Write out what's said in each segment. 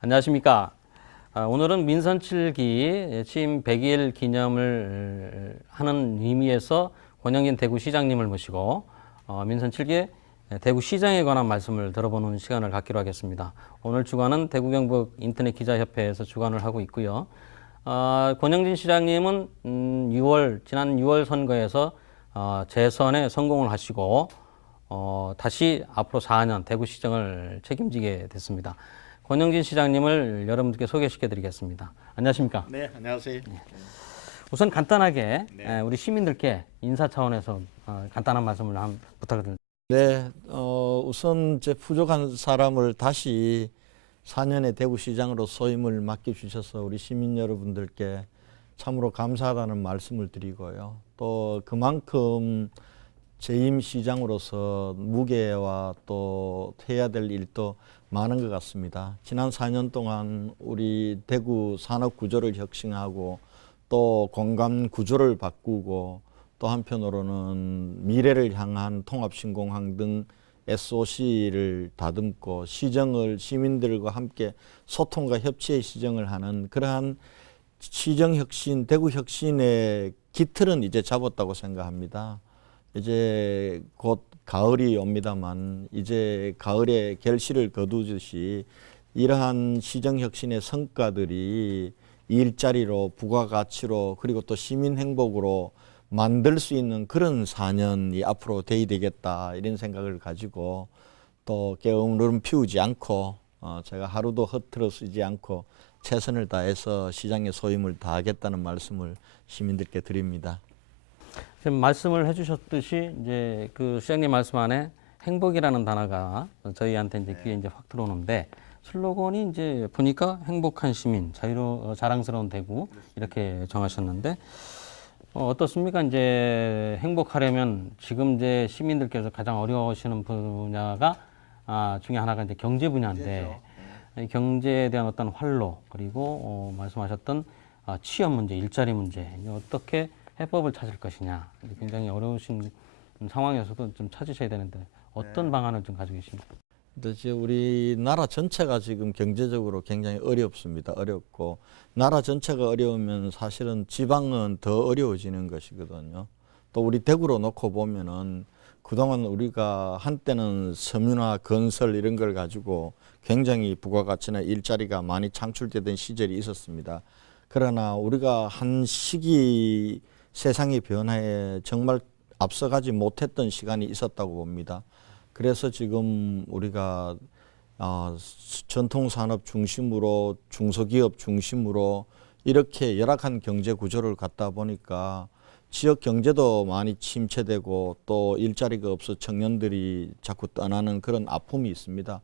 안녕하십니까. 오늘은 민선 7기 취임 100일 기념을 하는 의미에서 권영진 대구시장님을 모시고 민선 7기 대구시장에 관한 말씀을 들어보는 시간을 갖기로 하겠습니다. 오늘 주관은 대구경북 인터넷기자협회에서 주관을 하고 있고요. 권영진 시장님은 지난 6월 선거에서 재선에 성공을 하시고 다시 앞으로 4년 대구시장을 책임지게 됐습니다. 권영진 시장님을 여러분들께 소개시켜 드리겠습니다. 안녕하십니까? 네, 안녕하세요. 우선 간단하게 네. 우리 시민들께 인사 차원에서 간단한 말씀을 부탁드립니다. 네, 우선 제 부족한 사람을 다시 4년의 대구시장으로 소임을 맡겨주셔서 우리 시민 여러분들께 참으로 감사하다는 말씀을 드리고요. 또 그만큼 재임 시장으로서 무게와 또 해야 될 일도 많은 것 같습니다. 지난 4년 동안 우리 대구 산업 구조를 혁신하고 또 공간 구조를 바꾸고 또 한편으로는 미래를 향한 통합신공항 등 SOC를 다듬고 시정을 시민들과 함께 소통과 협치의 시정을 하는 그러한 시정혁신, 대구혁신의 기틀은 이제 잡았다고 생각합니다. 이제 곧 가을이 옵니다만 이제 가을에 결실을 거두듯이 이러한 시정혁신의 성과들이 일자리로 부가가치로 그리고 또 시민 행복으로 만들 수 있는 그런 4년이 앞으로 돼야 되겠다 이런 생각을 가지고 또 게으름 피우지 않고 제가 하루도 흐트러 쓰지 않고 최선을 다해서 시장의 소임을 다하겠다는 말씀을 시민들께 드립니다. 지금 말씀을 해주셨듯이 이제 그 시장님 말씀 안에 행복이라는 단어가 저희한테 이제 귀에 이제 확 들어오는데 슬로건이 이제 보니까 행복한 시민, 자랑스러운 대구 이렇게 정하셨는데 어떻습니까? 이제 행복하려면 지금 이제 시민들께서 가장 어려워하시는 분야가 중에 하나가 이제 경제 분야인데 이 경제에 대한 어떤 활로 그리고 말씀하셨던 취업 문제, 일자리 문제 어떻게 해법을 찾을 것이냐 굉장히 어려우신 상황에서도 좀 찾으셔야 되는데 어떤 방안을 좀 가지고 계십니까? 이제 우리나라 전체가 지금 경제적으로 굉장히 어렵습니다. 어렵고 나라 전체가 어려우면 사실은 지방은 더 어려워지는 것이거든요. 또 우리 대구로 놓고 보면은 그동안 우리가 한때는 섬유나 건설 이런 걸 가지고 굉장히 부가가치나 일자리가 많이 창출되던 시절이 있었습니다. 그러나 우리가 한 시기 세상의 변화에 정말 앞서가지 못했던 시간이 있었다고 봅니다. 그래서 지금 우리가 전통산업 중심으로 중소기업 중심으로 이렇게 열악한 경제 구조를 갖다 보니까 지역 경제도 많이 침체되고 또 일자리가 없어 청년들이 자꾸 떠나는 그런 아픔이 있습니다.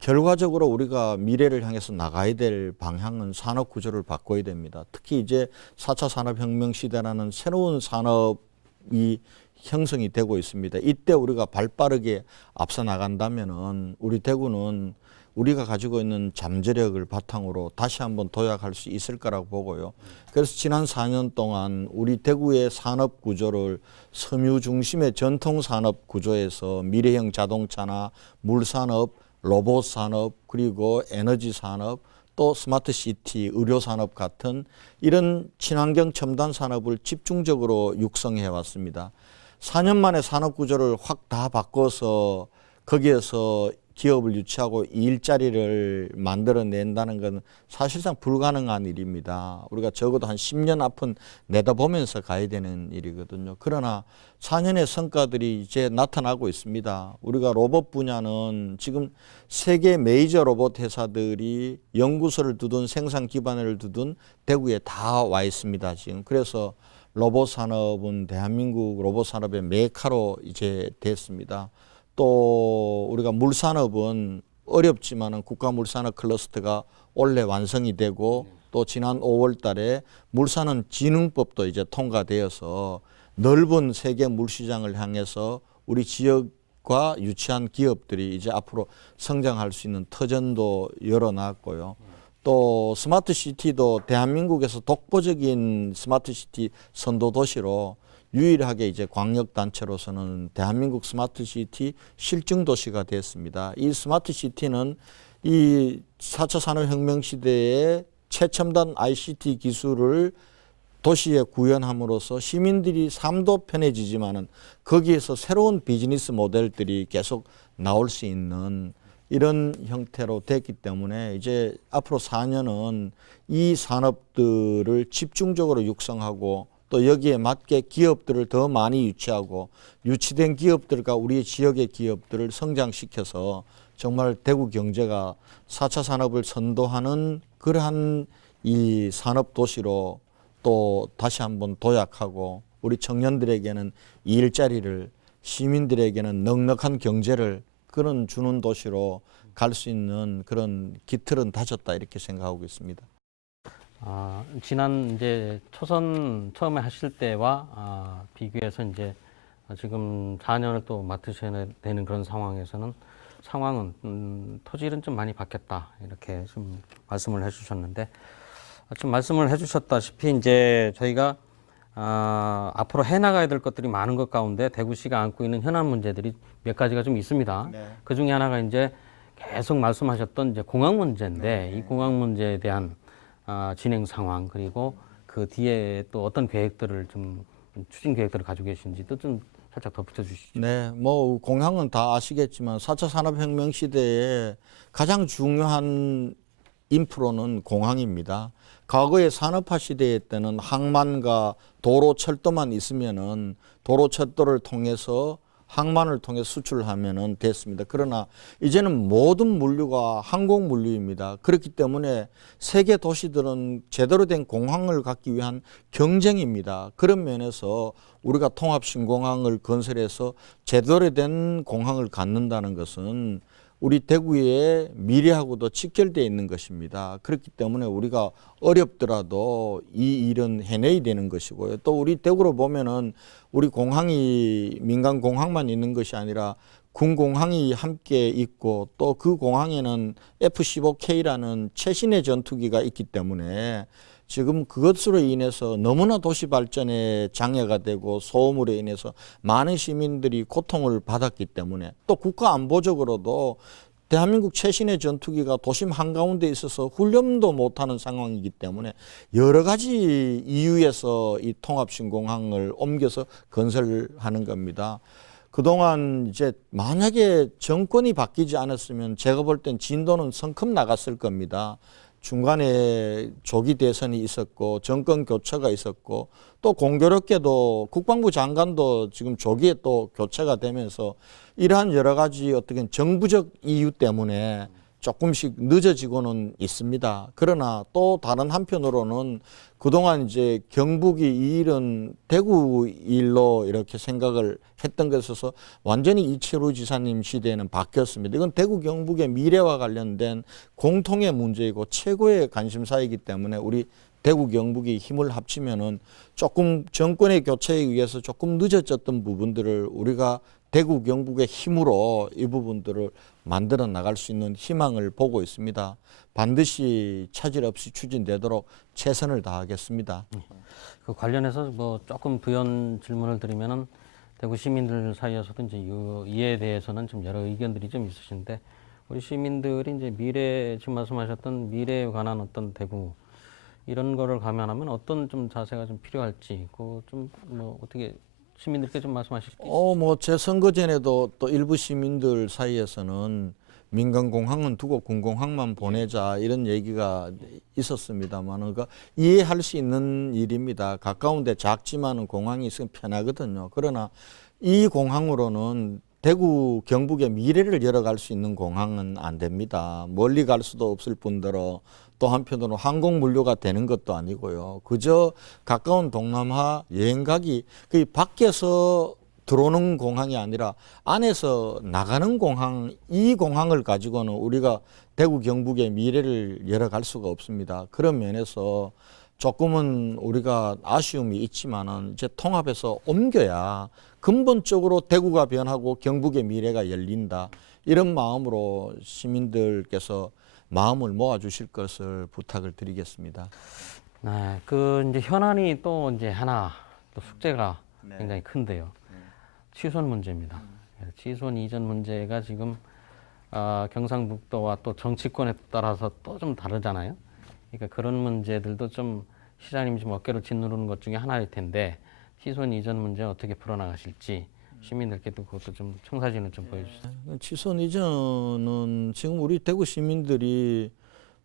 결과적으로 우리가 미래를 향해서 나가야 될 방향은 산업 구조를 바꿔야 됩니다. 특히 이제 4차 산업혁명 시대라는 새로운 산업이 형성이 되고 있습니다. 이때 우리가 발빠르게 앞서 나간다면은 우리 대구는 우리가 가지고 있는 잠재력을 바탕으로 다시 한번 도약할 수 있을 거라고 보고요. 그래서 지난 4년 동안 우리 대구의 산업 구조를 섬유 중심의 전통 산업 구조에서 미래형 자동차나 물산업, 로봇 산업, 그리고 에너지 산업, 또 스마트 시티, 의료 산업 같은 이런 친환경 첨단 산업을 집중적으로 육성해 왔습니다. 4년 만에 산업 구조를 확 다 바꿔서 거기에서 기업을 유치하고 일자리를 만들어낸다는 건 사실상 불가능한 일입니다. 우리가 적어도 한 10년 앞은 내다보면서 가야 되는 일이거든요. 그러나 4년의 성과들이 이제 나타나고 있습니다. 우리가 로봇 분야는 지금 세계 메이저 로봇 회사들이 연구소를 두든 생산 기반을 두든 대구에 다 와 있습니다. 지금 그래서 로봇 산업은 대한민국 로봇 산업의 메카로 이제 됐습니다. 또 우리가 물산업은 어렵지만은 국가물산업 클러스터가 올해 완성이 되고 또 지난 5월 달에 물산업 진흥법도 이제 통과되어서 넓은 세계 물시장을 향해서 우리 지역과 유치한 기업들이 이제 앞으로 성장할 수 있는 터전도 열어놨고요. 또 스마트 시티도 대한민국에서 독보적인 스마트 시티 선도 도시로 유일하게 이제 광역단체로서는 대한민국 스마트 시티 실증 도시가 됐습니다. 이 스마트 시티는 이 4차 산업혁명 시대에 최첨단 ICT 기술을 도시에 구현함으로써 시민들이 삶도 편해지지만은 거기에서 새로운 비즈니스 모델들이 계속 나올 수 있는 이런 형태로 됐기 때문에 이제 앞으로 4년은 이 산업들을 집중적으로 육성하고 또 여기에 맞게 기업들을 더 많이 유치하고 유치된 기업들과 우리 지역의 기업들을 성장시켜서 정말 대구 경제가 4차 산업을 선도하는 그러한 이 산업 도시로 또 다시 한번 도약하고 우리 청년들에게는 일자리를 시민들에게는 넉넉한 경제를 그런 주는 도시로 갈 수 있는 그런 기틀은 다졌다 이렇게 생각하고 있습니다. 지난 이제 초선 처음에 하실 때와 비교해서 이제 지금 4년을 또 맡으셔야 되는 그런 상황에서는 상황은 토질은 좀 많이 바뀌었다 이렇게 좀 말씀을 해주셨는데 지금 말씀을 해주셨다시피 이제 저희가 앞으로 해나가야 될 것들이 많은 것 가운데 대구시가 안고 있는 현안 문제들이 몇 가지가 좀 있습니다. 네. 그 중에 하나가 이제 계속 말씀하셨던 이제 공항 문제인데 네. 이 공항 문제에 대한 진행 상황 그리고 그 뒤에 또 어떤 계획들을 좀 추진 계획들을 가지고 계신지도 좀 살짝 덧붙여 주시죠. 네, 뭐 공항은 다 아시겠지만 4차 산업혁명 시대에 가장 중요한 인프로는 공항입니다. 과거의 산업화 시대 때는 항만과 도로, 철도만 있으면은 도로, 철도를 통해서 항만을 통해 수출하면은 됐습니다. 그러나 이제는 모든 물류가 항공 물류입니다. 그렇기 때문에 세계 도시들은 제대로 된 공항을 갖기 위한 경쟁입니다. 그런 면에서 우리가 통합 신공항을 건설해서 제대로 된 공항을 갖는다는 것은 우리 대구의 미래하고도 직결되어 있는 것입니다. 그렇기 때문에 우리가 어렵더라도 이 일은 해내야 되는 것이고요. 또 우리 대구로 보면은 우리 공항이 민간 공항만 있는 것이 아니라 군 공항이 함께 있고 또 그 공항에는 F-15K라는 최신의 전투기가 있기 때문에 지금 그것으로 인해서 너무나 도시 발전에 장애가 되고 소음으로 인해서 많은 시민들이 고통을 받았기 때문에 또 국가 안보적으로도 대한민국 최신의 전투기가 도심 한가운데 있어서 훈련도 못하는 상황이기 때문에 여러 가지 이유에서 이 통합신공항을 옮겨서 건설하는 겁니다. 그동안 이제 만약에 정권이 바뀌지 않았으면 제가 볼 땐 진도는 성큼 나갔을 겁니다. 중간에 조기 대선이 있었고 정권 교체가 있었고 또 공교롭게도 국방부 장관도 지금 조기에 또 교체가 되면서 이러한 여러 가지 어떻게 정부적 이유 때문에 조금씩 늦어지고는 있습니다. 그러나 또 다른 한편으로는 그동안 이제 경북이 이 일은 대구 일로 이렇게 생각을 했던 것에서 완전히 이철우 지사님 시대에는 바뀌었습니다. 이건 대구 경북의 미래와 관련된 공통의 문제이고 최고의 관심사이기 때문에 우리 대구 경북이 힘을 합치면은 조금 정권의 교체에 의해서 조금 늦어졌던 부분들을 우리가 대구 경북의 힘으로 이 부분들을 만들어 나갈 수 있는 희망을 보고 있습니다. 반드시 차질 없이 추진되도록 최선을 다하겠습니다. 그 관련해서 뭐 조금 부연 질문을 드리면은 대구 시민들 사이에서도 이제 이에 대해서는 좀 여러 의견들이 좀 있으신데 우리 시민들이 이제 미래 지금 말씀하셨던 미래에 관한 어떤 대구 이런 거를 감안하면 어떤 좀 자세가 좀 필요할지 그 좀 뭐 어떻게 시민들께 좀 말씀하실 수 있어요? 뭐 제 선거 전에도 또 일부 시민들 사이에서는 민간 공항은 두고 군공항만 보내자 이런 얘기가 있었습니다만 그러니까 이해할 수 있는 일입니다. 가까운데 작지만은 공항이 있으면 편하거든요. 그러나 이 공항으로는 대구 경북의 미래를 열어갈 수 있는 공항은 안 됩니다. 멀리 갈 수도 없을 뿐더러 또 한편으로는 항공 물류가 되는 것도 아니고요. 그저 가까운 동남아 여행 가기 그 밖에서 들어오는 공항이 아니라 안에서 나가는 공항, 이 공항을 가지고는 우리가 대구 경북의 미래를 열어갈 수가 없습니다. 그런 면에서 조금은 우리가 아쉬움이 있지만은 이제 통합해서 옮겨야 근본적으로 대구가 변하고 경북의 미래가 열린다. 이런 마음으로 시민들께서 마음을 모아주실 것을 부탁을 드리겠습니다. 네, 그 이제 현안이 또 이제 하나 또 숙제가 네. 굉장히 큰데요. 취소원 문제입니다. 취소원 이전 문제가 지금 경상북도와 또 정치권에 따라서 또 좀 다르잖아요. 그러니까 그런 문제들도 좀 시장님이 좀 어깨를 짓누르는 것 중에 하나일 텐데 취소원 이전 문제 어떻게 풀어나가실지 시민들께도 그것도 좀 청사진을 좀 보여주세요. 취소원 이전은 지금 우리 대구 시민들이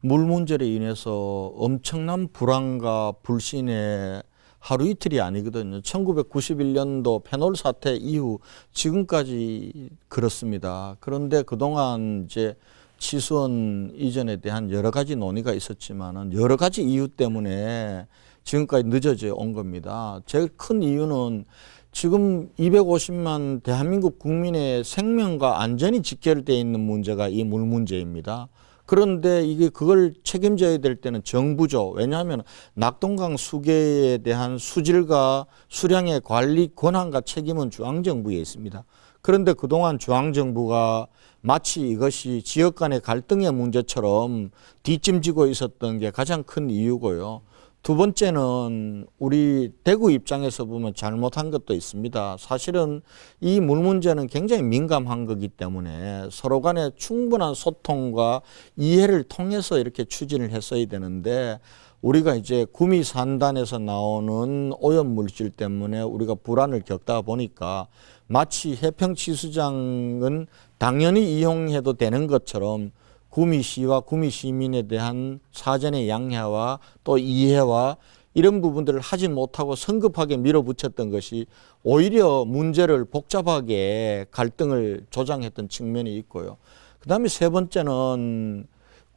물 문제로 인해서 엄청난 불안과 불신에 하루 이틀이 아니거든요. 1991년도 페놀 사태 이후 지금까지 그렇습니다. 그런데 그동안 이제 취소원 이전에 대한 여러 가지 논의가 있었지만은 여러 가지 이유 때문에 지금까지 늦어져 온 겁니다. 제일 큰 이유는 지금 250만 대한민국 국민의 생명과 안전이 직결되어 있는 문제가 이 물 문제입니다. 그런데 이게 그걸 책임져야 될 때는 정부죠. 왜냐하면 낙동강 수계에 대한 수질과 수량의 관리 권한과 책임은 중앙정부에 있습니다. 그런데 그동안 중앙정부가 마치 이것이 지역 간의 갈등의 문제처럼 뒷짐지고 있었던 게 가장 큰 이유고요. 두 번째는 우리 대구 입장에서 보면 잘못한 것도 있습니다. 사실은 이 물 문제는 굉장히 민감한 거기 때문에 서로 간에 충분한 소통과 이해를 통해서 이렇게 추진을 했어야 되는데 우리가 이제 구미 산단에서 나오는 오염 물질 때문에 우리가 불안을 겪다 보니까 마치 해평치수장은 당연히 이용해도 되는 것처럼 구미시와 구미시민에 대한 사전의 양해와 또 이해와 이런 부분들을 하지 못하고 성급하게 밀어붙였던 것이 오히려 문제를 복잡하게 갈등을 조장했던 측면이 있고요. 그다음에 세 번째는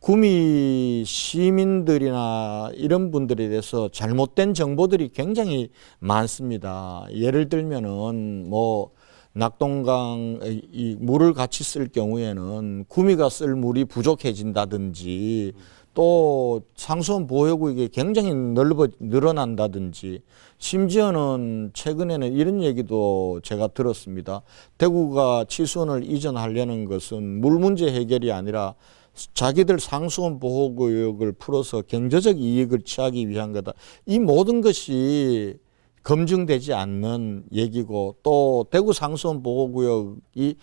구미 시민들이나 이런 분들에 대해서 잘못된 정보들이 굉장히 많습니다. 예를 들면은 뭐 낙동강 이 물을 같이 쓸 경우에는 구미가 쓸 물이 부족해진다든지 또 상수원 보호구역이 굉장히 늘어난다든지 심지어는 최근에는 이런 얘기도 제가 들었습니다. 대구가 취수원을 이전하려는 것은 물 문제 해결이 아니라 자기들 상수원 보호구역을 풀어서 경제적 이익을 취하기 위한 거다. 이 모든 것이 검증되지 않는 얘기고 또 대구 상수원 보호구역이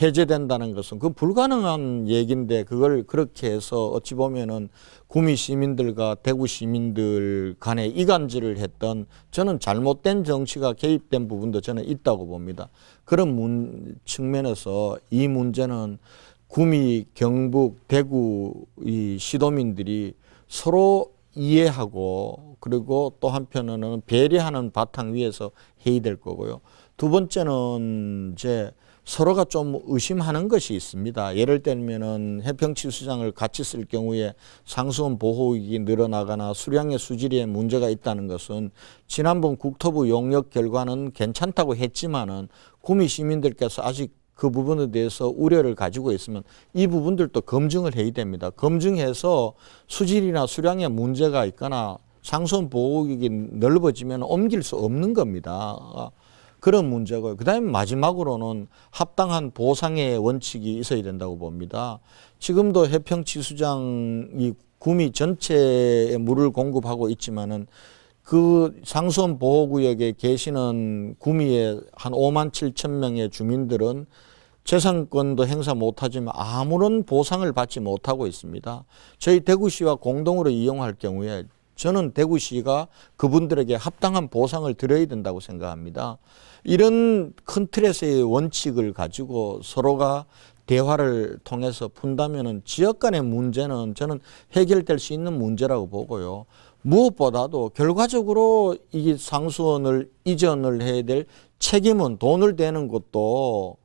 해제된다는 것은 그 불가능한 얘기인데 그걸 그렇게 해서 어찌 보면은 구미 시민들과 대구 시민들 간에 이간질을 했던 저는 잘못된 정치가 개입된 부분도 저는 있다고 봅니다. 그런 측면에서 이 문제는 구미, 경북, 대구 이 시도민들이 서로 이해하고 그리고 또 한편으로는 배려하는 바탕 위에서 회의될 거고요. 두 번째는 이제 서로가 좀 의심하는 것이 있습니다. 예를 들면은 해평치수장을 같이 쓸 경우에 상수원 보호익이 늘어나거나 수량의 수질에 문제가 있다는 것은 지난번 국토부 용역 결과는 괜찮다고 했지만은 구미 시민들께서 아직 그 부분에 대해서 우려를 가지고 있으면 이 부분들도 검증을 해야 됩니다. 검증해서 수질이나 수량에 문제가 있거나 상수원 보호익이 넓어지면 옮길 수 없는 겁니다. 그런 문제고요. 그다음에 마지막으로는 합당한 보상의 원칙이 있어야 된다고 봅니다. 지금도 해평치수장이 구미 전체에 물을 공급하고 있지만은 그 상수원 보호구역에 계시는 구미의 한 5만 7천 명의 주민들은 재산권도 행사 못하지만 아무런 보상을 받지 못하고 있습니다. 저희 대구시와 공동으로 이용할 경우에 저는 대구시가 그분들에게 합당한 보상을 드려야 된다고 생각합니다. 이런 큰 틀에서의 원칙을 가지고 서로가 대화를 통해서 푼다면은 지역 간의 문제는 저는 해결될 수 있는 문제라고 보고요. 무엇보다도 결과적으로 이 상수원을 이전을 해야 될 책임은 돈을 대는 것도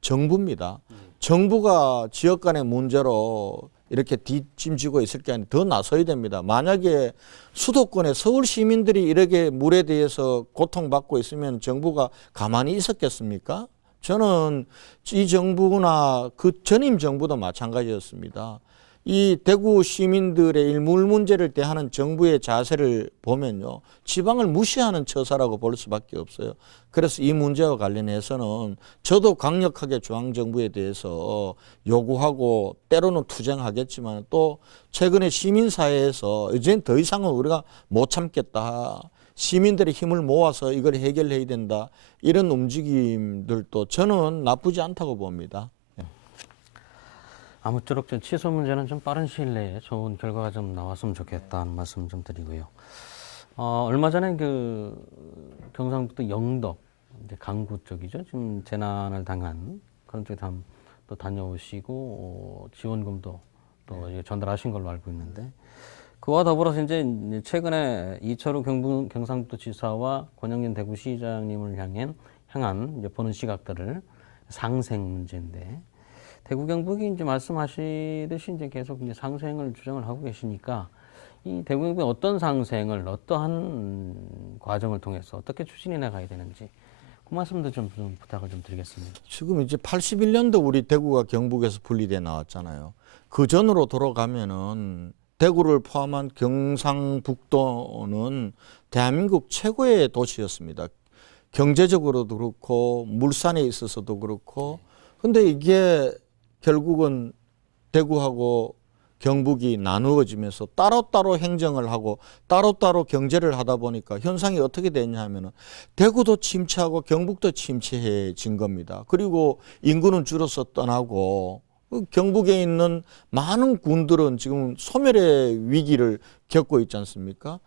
정부입니다. 정부가 지역 간의 문제로 이렇게 뒷짐지고 있을 게 아니라 더 나서야 됩니다. 만약에 수도권의 서울 시민들이 이렇게 물에 대해서 고통받고 있으면 정부가 가만히 있었겠습니까? 저는 이 정부나 그 전임 정부도 마찬가지였습니다. 이 대구 시민들의 물 문제를 대하는 정부의 자세를 보면요, 지방을 무시하는 처사라고 볼 수밖에 없어요. 그래서 이 문제와 관련해서는 저도 강력하게 중앙정부에 대해서 요구하고 때로는 투쟁하겠지만 또 최근에 시민사회에서 이제는 더 이상은 우리가 못 참겠다. 시민들의 힘을 모아서 이걸 해결해야 된다. 이런 움직임들도 저는 나쁘지 않다고 봅니다. 아무쪼록 좀 취소 문제는 좀 빠른 시일 내에 좋은 결과가 좀 나왔으면 좋겠다는 말씀 좀 드리고요. 얼마 전에 그 경상북도 영덕 이제 강구 쪽이죠. 지금 재난을 당한 그런 쪽에 또 다녀오시고 지원금도 또 이제 전달하신 걸로 알고 있는데 그와 더불어서 이제 최근에 이철우 경상북도 지사와 권영진 대구시장님을 향한 이제 보는 시각들을 상생 문제인데 대구 경북이 이제 말씀하시듯이 이제 계속 이제 상생을 주장을 하고 계시니까 이 대구 경북이 어떤 상생을 어떠한 과정을 통해서 어떻게 추진해 나가야 되는지 그 말씀도 좀 부탁을 좀 드리겠습니다. 지금 이제 81년도 우리 대구가 경북에서 분리돼 나왔잖아요. 그 전으로 돌아가면은 대구를 포함한 경상북도는 대한민국 최고의 도시였습니다. 경제적으로도 그렇고 물산에 있어서도 그렇고. 근데 이게 결국은 대구하고 경북이 나누어지면서 따로따로 행정을 하고 따로따로 경제를 하다 보니까 현상이 어떻게 됐냐 하면은 대구도 침체하고 경북도 침체해진 겁니다. 그리고 인구는 줄어서 떠나고 경북에 있는 많은 군들은 지금 소멸의 위기를 겪고 있지 않습니까?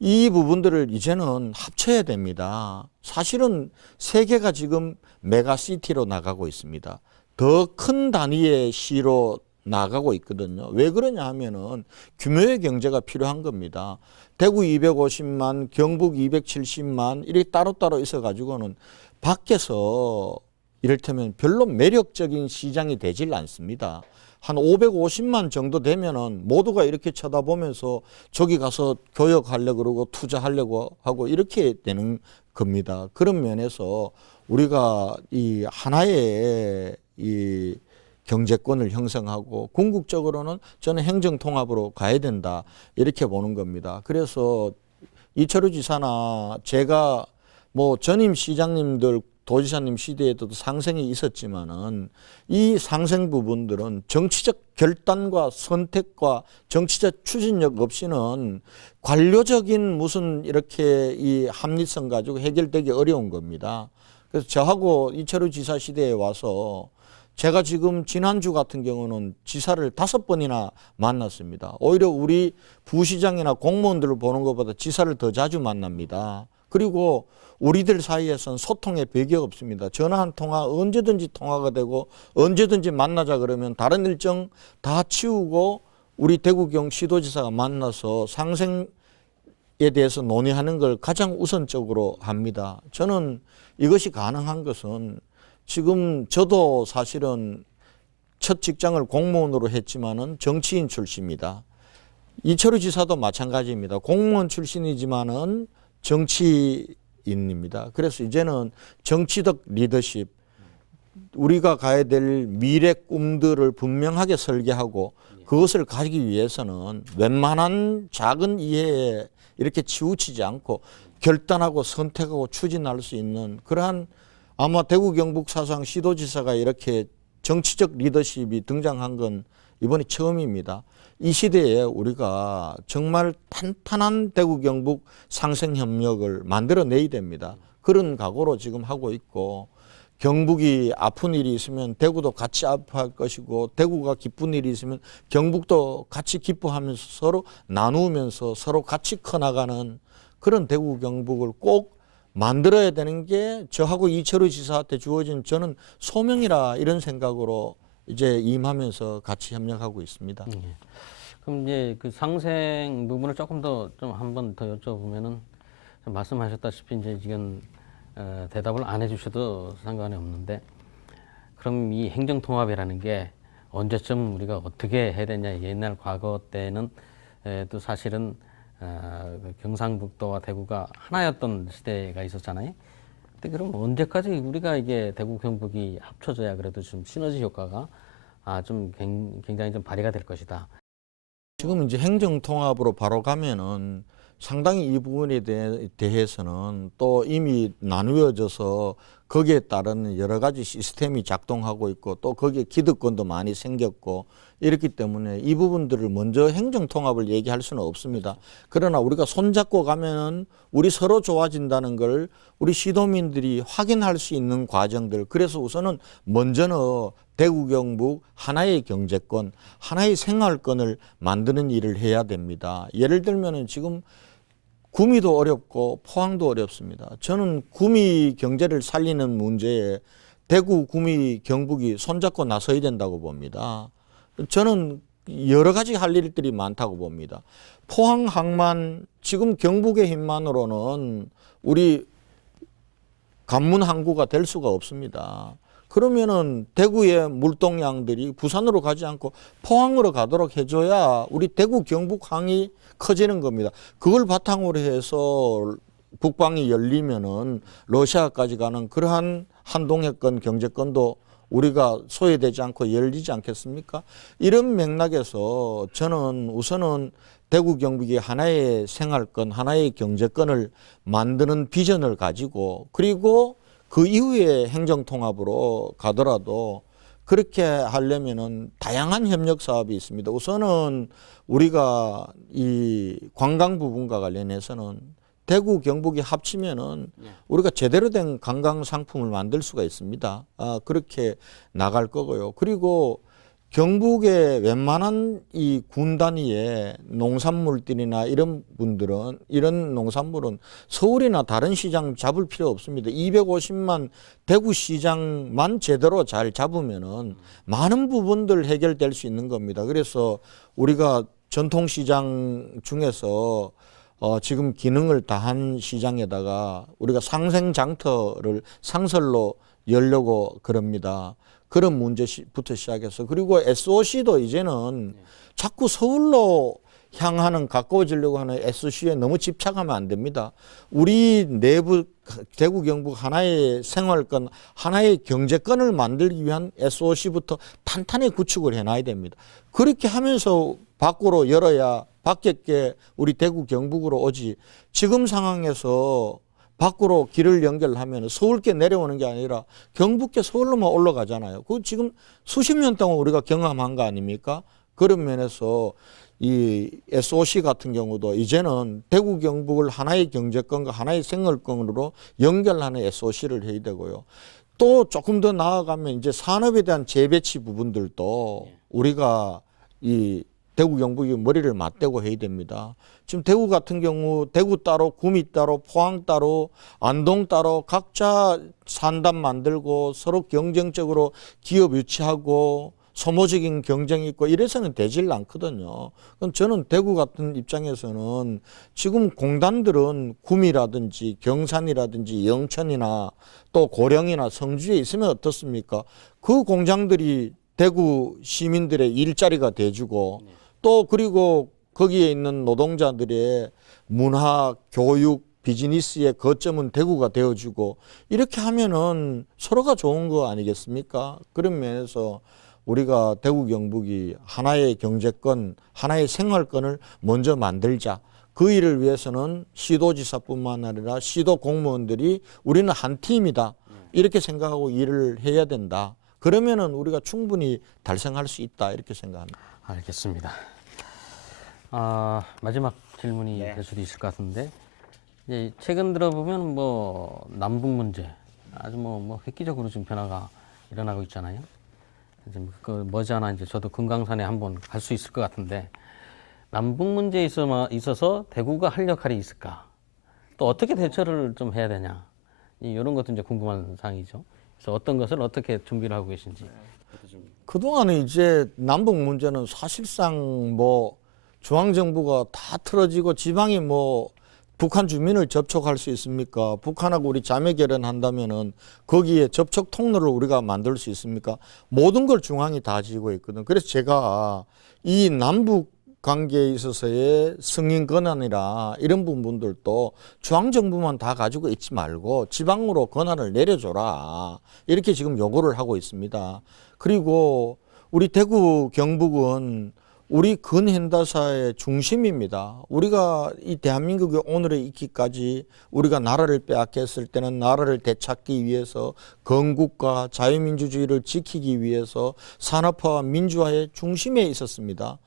이 부분들을 이제는 합쳐야 됩니다. 사실은 세계가 지금 메가시티로 나가고 있습니다. 더 큰 단위의 시로 나가고 있거든요. 왜 그러냐 하면은 규모의 경제가 필요한 겁니다. 대구 250만, 경북 270만 이렇게 따로따로 있어 가지고는 밖에서 이를테면 별로 매력적인 시장이 되질 않습니다. 한 550만 정도 되면은 모두가 이렇게 쳐다보면서 저기 가서 교역하려고 그러고 투자하려고 하고 이렇게 되는 겁니다. 그런 면에서 우리가 이 하나의 이 경제권을 형성하고 궁극적으로는 저는 행정통합으로 가야 된다 이렇게 보는 겁니다. 그래서 이철우 지사나 제가 뭐 전임 시장님들 도지사님 시대에도 상생이 있었지만은 이 상생 부분들은 정치적 결단과 선택과 정치적 추진력 없이는 관료적인 무슨 이렇게 이 합리성 가지고 해결되기 어려운 겁니다. 그래서 저하고 이철우 지사 시대에 와서 제가 지금 지난주 같은 경우는 지사를 5번이나 만났습니다. 오히려 우리 부시장이나 공무원들을 보는 것보다 지사를 더 자주 만납니다. 그리고 우리들 사이에서는 소통의 벽이 없습니다. 전화 한 통화 언제든지 통화가 되고 언제든지 만나자 그러면 다른 일정 다 치우고 우리 대구경 시도지사가 만나서 상생에 대해서 논의하는 걸 가장 우선적으로 합니다. 저는 이것이 가능한 것은 지금 저도 사실은 첫 직장을 공무원으로 했지만은 정치인 출신입니다. 이철우 지사도 마찬가지입니다. 공무원 출신이지만은 정치인입니다. 그래서 이제는 정치적 리더십, 우리가 가야 될 미래 꿈들을 분명하게 설계하고 그것을 가지기 위해서는 웬만한 작은 이해에 이렇게 치우치지 않고 결단하고 선택하고 추진할 수 있는 그러한 아마 대구 경북 사상 시도지사가 이렇게 정치적 리더십이 등장한 건 이번이 처음입니다. 이 시대에 우리가 정말 탄탄한 대구 경북 상생 협력을 만들어내야 됩니다. 그런 각오로 지금 하고 있고 경북이 아픈 일이 있으면 대구도 같이 아파할 것이고 대구가 기쁜 일이 있으면 경북도 같이 기뻐하면서 서로 나누면서 서로 같이 커나가는 그런 대구 경북을 꼭 만들어야 되는 게 저하고 이철우 지사한테 주어진 저는 소명이라 이런 생각으로 이제 임하면서 같이 협력하고 있습니다. 그럼 이제 그 상생 부분을 조금 더 좀 한 번 더 여쭤보면은 말씀하셨다시피 이제 지금 대답을 안 해주셔도 상관이 없는데 그럼 이 행정통합이라는 게 언제쯤 우리가 어떻게 해야 되냐 옛날 과거 때는 또 사실은 경상북도와 대구가 하나였던 시대가 있었잖아요. 근데 그럼 언제까지 우리가 이게 대구 경북이 합쳐져야 그래도 좀 시너지 효과가 좀 굉장히 좀 발휘가 될 것이다. 지금 이제 행정통합으로 바로 가면은 상당히 이 부분에 대해서는 또 이미 나누어져서 거기에 따른 여러 가지 시스템이 작동하고 있고 또 거기에 기득권도 많이 생겼고 이렇기 때문에 이 부분들을 먼저 행정통합을 얘기할 수는 없습니다. 그러나 우리가 손잡고 가면은 우리 서로 좋아진다는 걸 우리 시도민들이 확인할 수 있는 과정들. 그래서 우선은 먼저는 대구 경북 하나의 경제권, 하나의 생활권을 만드는 일을 해야 됩니다. 예를 들면은 지금 구미도 어렵고 포항도 어렵습니다. 저는 구미 경제를 살리는 문제에 대구, 구미, 경북이 손잡고 나서야 된다고 봅니다. 저는 여러 가지 할 일들이 많다고 봅니다. 포항, 항만, 지금 경북의 힘만으로는 우리 관문 항구가 될 수가 없습니다. 그러면은 대구의 물동량들이 부산으로 가지 않고 포항으로 가도록 해줘야 우리 대구 경북항이 커지는 겁니다. 그걸 바탕으로 해서 북방이 열리면은 러시아까지 가는 그러한 한동해권 경제권도 우리가 소외되지 않고 열리지 않겠습니까? 이런 맥락에서 저는 우선은 대구 경북이 하나의 생활권, 하나의 경제권을 만드는 비전을 가지고, 그리고 그 이후에 행정통합으로 가더라도 그렇게 하려면은 다양한 협력 사업이 있습니다. 우선은 우리가 이 관광 부분과 관련해서는 대구 경북이 합치면은 우리가 제대로 된 관광 상품을 만들 수가 있습니다. 그렇게 나갈 거고요. 그리고 경북의 웬만한 이 군 단위의 농산물들이나 이런 분들은, 이런 농산물은 서울이나 다른 시장 잡을 필요 없습니다. 250만 대구 시장만 제대로 잘 잡으면은 많은 부분들 해결될 수 있는 겁니다. 그래서 우리가 전통시장 중에서 지금 기능을 다한 시장에다가 우리가 상생장터를 상설로 열려고 그럽니다. 그런 문제부터 시작해서, 그리고 SOC도 이제는 자꾸 서울로 향하는, 가까워지려고 하는 SOC에 너무 집착하면 안 됩니다. 우리 내부 대구 경북 하나의 생활권, 하나의 경제권을 만들기 위한 SOC부터 탄탄히 구축을 해놔야 됩니다. 그렇게 하면서 밖으로 열어야 밖에 우리 대구 경북으로 오지, 지금 상황에서 밖으로 길을 연결하면 서울께 내려오는 게 아니라 경북께 서울로만 올라가잖아요. 그 지금 수십 년 동안 우리가 경험한 거 아닙니까? 그런 면에서 이 SOC 같은 경우도 이제는 대구 경북을 하나의 경제권과 하나의 생활권으로 연결하는 SOC를 해야 되고요. 또 조금 더 나아가면 이제 산업에 대한 재배치 부분들도 우리가 이 대구 경북이 머리를 맞대고 해야 됩니다. 지금 대구 같은 경우 대구 따로, 구미 따로, 포항 따로, 안동 따로 각자 산단 만들고 서로 경쟁적으로 기업 유치하고 소모적인 경쟁이 있고 이래서는 되질 않거든요. 그럼 저는 대구 같은 입장에서는 지금 공단들은 구미라든지 경산이라든지 영천이나 또 고령이나 성주에 있으면 어떻습니까? 그 공장들이 대구 시민들의 일자리가 돼주고 또 그리고 거기에 있는 노동자들의 문화, 교육, 비즈니스의 거점은 대구가 되어주고 이렇게 하면은 서로가 좋은 거 아니겠습니까? 그런 면에서 우리가 대구 경북이 하나의 경제권, 하나의 생활권을 먼저 만들자. 그 일을 위해서는 시도지사뿐만 아니라 시도 공무원들이 우리는 한 팀이다. 이렇게 생각하고 일을 해야 된다. 그러면은 우리가 충분히 달성할 수 있다. 이렇게 생각합니다. 알겠습니다. 마지막 질문이 될 수도 있을 것 같은데, 이제 최근 들어보면 뭐 남북 문제 아주 뭐 획기적으로 지금 변화가 일어나고 있잖아요. 이제 그 머지않아 이제 저도 금강산에 한번 갈 수 있을 것 같은데, 남북 문제에 있어서 대구가 할 역할이 있을까? 또 어떻게 대처를 좀 해야 되냐? 이런 것도 이제 궁금한 사항이죠. 그래서 어떤 것을 어떻게 준비를 하고 계신지. 그동안에 이제 남북 문제는 사실상 뭐 중앙정부가 다 틀어지고 지방이 뭐 북한 주민을 접촉할 수 있습니까? 북한하고 우리 자매 결연한다면은 거기에 접촉 통로를 우리가 만들 수 있습니까? 모든 걸 중앙이 다 지고 있거든. 그래서 제가 이 남북 관계에 있어서의 승인 권한이나 이런 부분들도 중앙정부만 다 가지고 있지 말고 지방으로 권한을 내려줘라. 이렇게 지금 요구를 하고 있습니다. 그리고 우리 대구 경북은 우리 근현대사의 중심입니다. 우리가 이 대한민국이 오늘에 있기까지 우리가 나라를 빼앗겼을 때는 나라를 되찾기 위해서 건국과 자유민주주의를 지키기 위해서 산업화와 민주화의 중심에 있었습니다.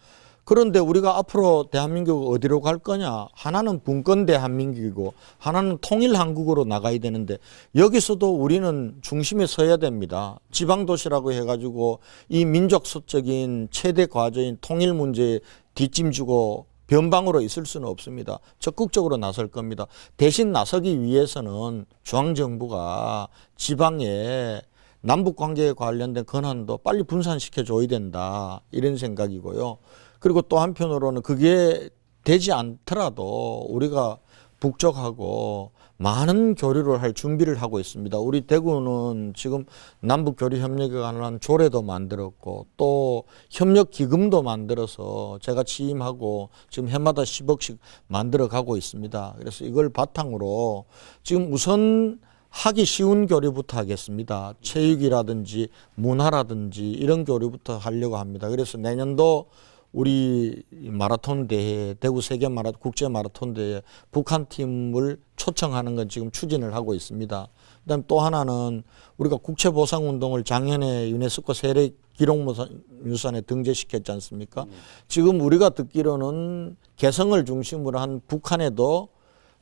그런데 우리가 앞으로 대한민국 어디로 갈 거냐? 하나는 분권 대한민국이고 하나는 통일 한국으로 나가야 되는데 여기서도 우리는 중심에 서야 됩니다. 지방 도시라고 해가지고 이 민족소적인 최대 과제인 통일 문제에 뒷짐지고 변방으로 있을 수는 없습니다. 적극적으로 나설 겁니다. 대신 나서기 위해서는 중앙정부가 지방에 남북 관계에 관련된 권한도 빨리 분산시켜 줘야 된다. 이런 생각이고요. 그리고 또 한편으로는 그게 되지 않더라도 우리가 북쪽하고 많은 교류를 할 준비를 하고 있습니다. 우리 대구는 지금 남북 교류 협력에 관한 조례도 만들었고 또 협력 기금도 만들어서 제가 취임하고 지금 해마다 10억씩 만들어 가고 있습니다. 그래서 이걸 바탕으로 지금 우선 하기 쉬운 교류부터 하겠습니다. 체육이라든지 문화라든지 이런 교류부터 하려고 합니다. 그래서 내년도 우리 마라톤 대회, 대구 세계 국제 마라톤 대회 북한 팀을 초청하는 건 지금 추진을 하고 있습니다. 그다음 또 하나는 우리가 국채 보상 운동을 작년에 유네스코 세계 기록유산에 등재시켰지 않습니까? 지금 우리가 듣기로는 개성을 중심으로 한 북한에도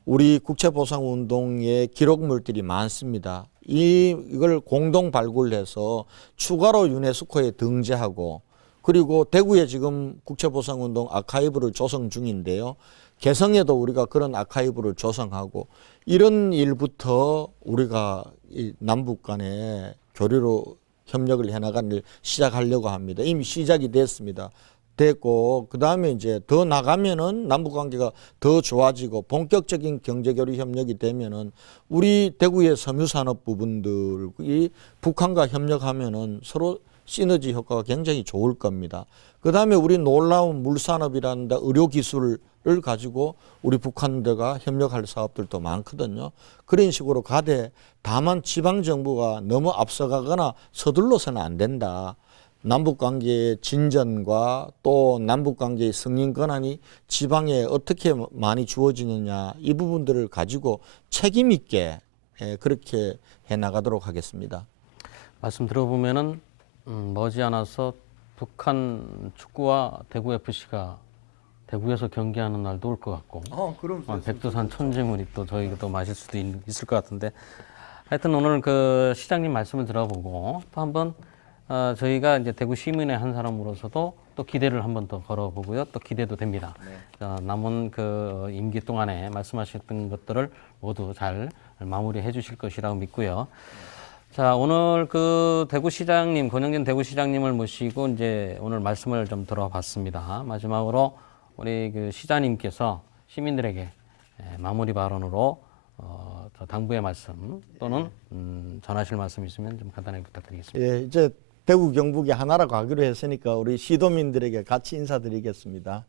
우리 국채 보상 운동의 기록물들이 많습니다. 이걸 공동 발굴해서 추가로 유네스코에 등재하고 그리고 대구에 지금 국채보상운동 아카이브를 조성 중인데요. 개성에도 우리가 그런 아카이브를 조성하고 이런 일부터 우리가 이 남북 간의 교류로 협력을 해나가는 일 시작하려고 합니다. 이미 시작이 됐고 그다음에 이제 더 나가면은 남북 관계가 더 좋아지고 본격적인 경제교류 협력이 되면은 우리 대구의 섬유산업 부분들이 북한과 협력하면은 서로 시너지 효과가 굉장히 좋을 겁니다. 그 다음에 우리 놀라운 물산업이라는 의료기술을 가지고 우리 북한들과 협력할 사업들도 많거든요. 그런 식으로 가되 다만 지방정부가 너무 앞서가거나 서둘러서는 안 된다. 남북관계의 진전과 또 남북관계의 승인 권한이 지방에 어떻게 많이 주어지느냐 이 부분들을 가지고 책임 있게 그렇게 해나가도록 하겠습니다. 말씀 들어보면은 머지않아서 북한 축구와 대구 FC가 대구에서 경기하는 날도 올 것 같고, 그럼 백두산 천지물이 또 저희가 또 마실 수도 있을 것 같은데, 하여튼 오늘 그 시장님 말씀을 들어보고 또 한번 저희가 이제 대구 시민의 한 사람으로서도 또 기대를 한번 더 걸어보고요, 또 기대도 됩니다. 남은 그 임기 동안에 말씀하셨던 것들을 모두 잘 마무리해 주실 것이라고 믿고요. 자, 오늘 그 대구시장님, 권영진 대구시장님을 모시고 이제 오늘 말씀을 좀 들어봤습니다. 마지막으로 우리 그 시장님께서 시민들에게 마무리 발언으로 저 당부의 말씀 또는 전하실 말씀 있으면 좀 간단하게 부탁드리겠습니다. 예, 이제 대구 경북이 하나라고 하기로 했으니까 우리 시도민들에게 같이 인사드리겠습니다.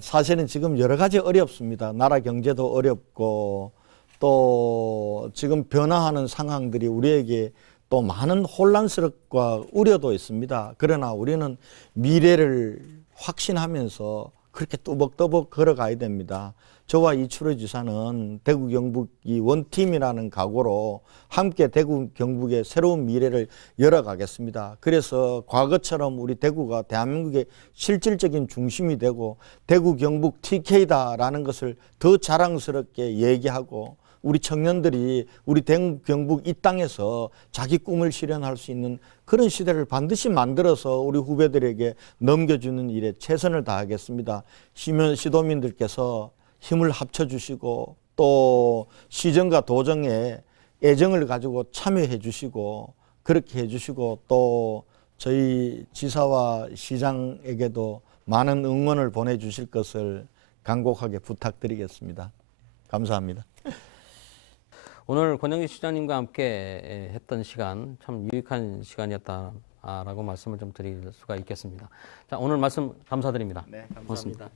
사실은 지금 여러 가지 어렵습니다. 나라 경제도 어렵고 또 지금 변화하는 상황들이 우리에게 또 많은 혼란스럽과 우려도 있습니다. 그러나 우리는 미래를 확신하면서 그렇게 또벅또벅 걸어가야 됩니다. 저와 이철호 지사는 대구 경북이 원팀이라는 각오로 함께 대구 경북의 새로운 미래를 열어가겠습니다. 그래서 과거처럼 우리 대구가 대한민국의 실질적인 중심이 되고 대구 경북 TK다라는 것을 더 자랑스럽게 얘기하고 우리 청년들이 우리 대구 경북 이 땅에서 자기 꿈을 실현할 수 있는 그런 시대를 반드시 만들어서 우리 후배들에게 넘겨주는 일에 최선을 다하겠습니다. 시도민들께서 힘을 합쳐주시고 또 시정과 도정에 애정을 가지고 참여해 주시고 그렇게 해주시고 또 저희 지사와 시장에게도 많은 응원을 보내주실 것을 간곡하게 부탁드리겠습니다. 감사합니다. 오늘 권영진 시장님과 함께 했던 시간 참 유익한 시간이었다라고 말씀을 좀 드릴 수가 있겠습니다. 자, 오늘 말씀 감사드립니다. 네, 감사합니다. 고맙습니다.